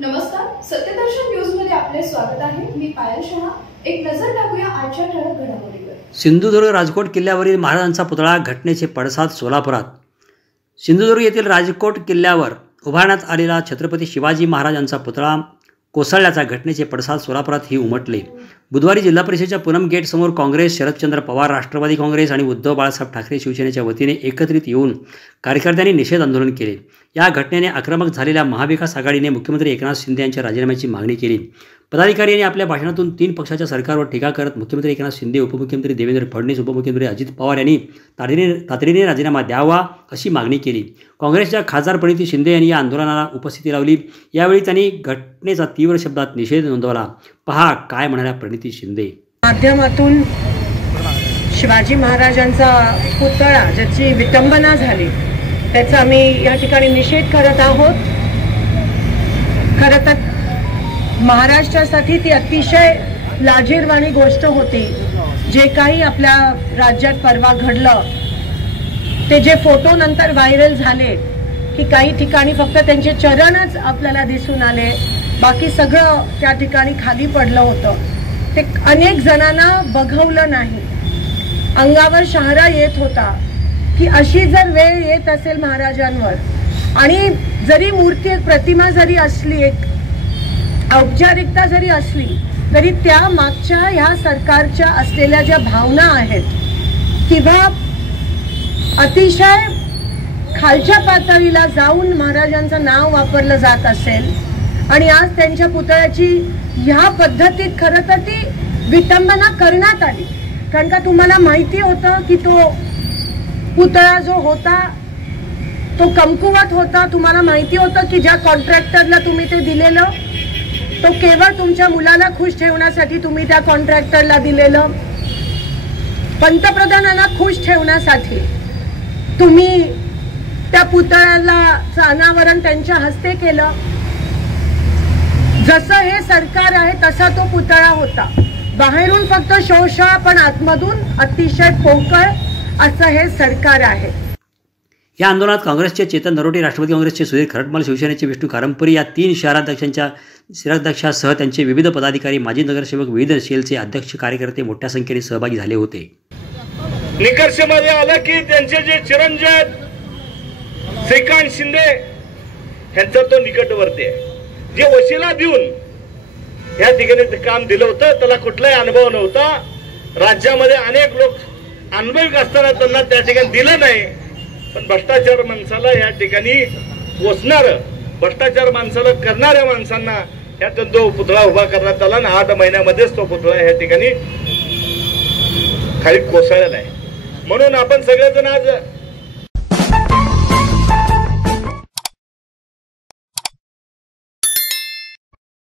नमस्कार, सत्यदर्शन न्यूज मध्ये आपले स्वागत आहे। मी पायल शहा। एक नजर टाकूया आजच्या ठळक घडामोडींवर। सिंधुदुर्ग राजकोट किल्ल्यावरील महाराजांचा पुतळा घटनेचे पडसाद सोलापुरात। सिंधुदुर्ग येथील राजकोट किल्ल्यावर उभारण्यात आलेला छत्रपती शिवाजी महाराजांचा पुतळा कोसळल्याच्या घटनेचे पडसाद सोलापुरात ही उमटले। बुधवारी जिल्हा परिषदेच्या पूनम गेट समोर काँग्रेस, शरदचंद्र पवार, राष्ट्रवादी काँग्रेस आणि उद्धव बाळासाहेब ठाकरे शिवसेनेच्या वतीने एकत्रित येऊन कार्यकर्त्यांनी निषेध आंदोलन केले। या घटनेने आक्रमक झालेल्या महाविकास आघाडीने मुख्यमंत्री एकनाथ शिंदे यांच्या राजीनाम्याची मागणी केली। पदाधिकारी यांनी आपल्या भाषणातून 3 पक्षाच्या सरकारवर टीका करत मुख्यमंत्री एकनाथ शिंदे, उपमुख्यमंत्री देवेंद्र फडणवीस, उपमुख्यमंत्री अजित पवार यांनी तातडीने राजीनामा द्यावा अशी मागणी केली। काँग्रेसच्या खासदार प्रणिती शिंदे यांनी या आंदोलनाला उपस्थिती लावली। यावेळी त्यांनी घटनेचा तीव्र शब्दात निषेध नोंदवला। पहा काय म्हणाल्या प्रणिती शिंदे। माध्यमातून शिवाजी महाराजांचा पुतळा ज्याची विटंबना झाली त्याचा आम्ही या ठिकाणी निषेध करत आहोत। खरं तर महाराष्ट्रासाठी ती अतिशय लाजिरवाणी गोष्ट होती। जे काही आपल्या राज्यात परवा घडलं ते जे फोटो नंतर व्हायरल झाले की काही ठिकाणी फक्त त्यांचे चरणच आपल्याला दिसून आले, बाकी सगळं त्या ठिकाणी खाली पडलं होतं। ते अनेक जणांना बघवलं नाही, अंगावर शहारा येत होता की अशी जर वेळ येत असेल महाराजांवर आणि जरी मूर्ती, एक प्रतिमा जरी असली, एक औपचारिकता जरी असली तरी त्या मागच्या ह्या सरकारच्या असलेल्या ज्या भावना आहेत किंवा अतिशय खालच्या पातळीला जाऊन महाराजांचं नाव वापरलं जात असेल आणि आज त्यांच्या पुतळ्याची ह्या पद्धतीत खरं तर ती विटंबना करण्यात आली। कारण का तुम्हाला माहिती होतं की तो पुतळा जो होता तो कमकुवत होता। तुम्हाला माहिती होतं की ज्या कॉन्ट्रॅक्टरला तुम्ही ते दिलेलं तो केवळ तुमच्या मुलाला खुश ठेवण्यासाठी तुम्ही त्या कॉन्ट्रॅक्टरला दिलेलं, पंतप्रधानांना खुश ठेवण्यासाठी तुम्ही त्या पुतळ्याला अनावरण त्यांच्या हस्ते केलं। जसं हे सरकार आहे तसा तो पुतळा होता, बाहेरून फक्त शोषा पण आतमधून अतिशय पोकळ असं हे सरकार आहे। या आंदोलनात काँग्रेसचे चेतन नरोटे, राष्ट्रवादी काँग्रेसचे सुधीर खरटमल, शिवसेनेचे विष्णू कारंपरी या 3 शहराध्यक्षासह त्यांचे विविध पदाधिकारी, माजी नगरसेवक, विविध सेलचे अध्यक्ष, कार्यकर्ते मोठ्या संख्येने सहभागी झाले होते। निकर्षमध्ये आलं की त्यांचे जे चिरंजीव श्रीकांत शिंदे यांचा तो निकटवर्ती आहे, जे वशिला देऊन या ठिकाणी ते काम दिलं होतं। त्याला कुठलाही अनुभव नव्हता। राज्यामध्ये अनेक लोक अनुभवी असताना त्यांना त्या ठिकाणी दिलं नाही, पण भ्रष्टाचार माणसाला या ठिकाणी पोचणारं, भ्रष्टाचार माणसाला करणाऱ्या माणसांना यातून तो पुतळा उभा करण्यात आला आणि 8 महिन्यामध्येच तो पुतळा या ठिकाणी खाली कोसळलेला आहे। म्हणून आपण सगळेजण आज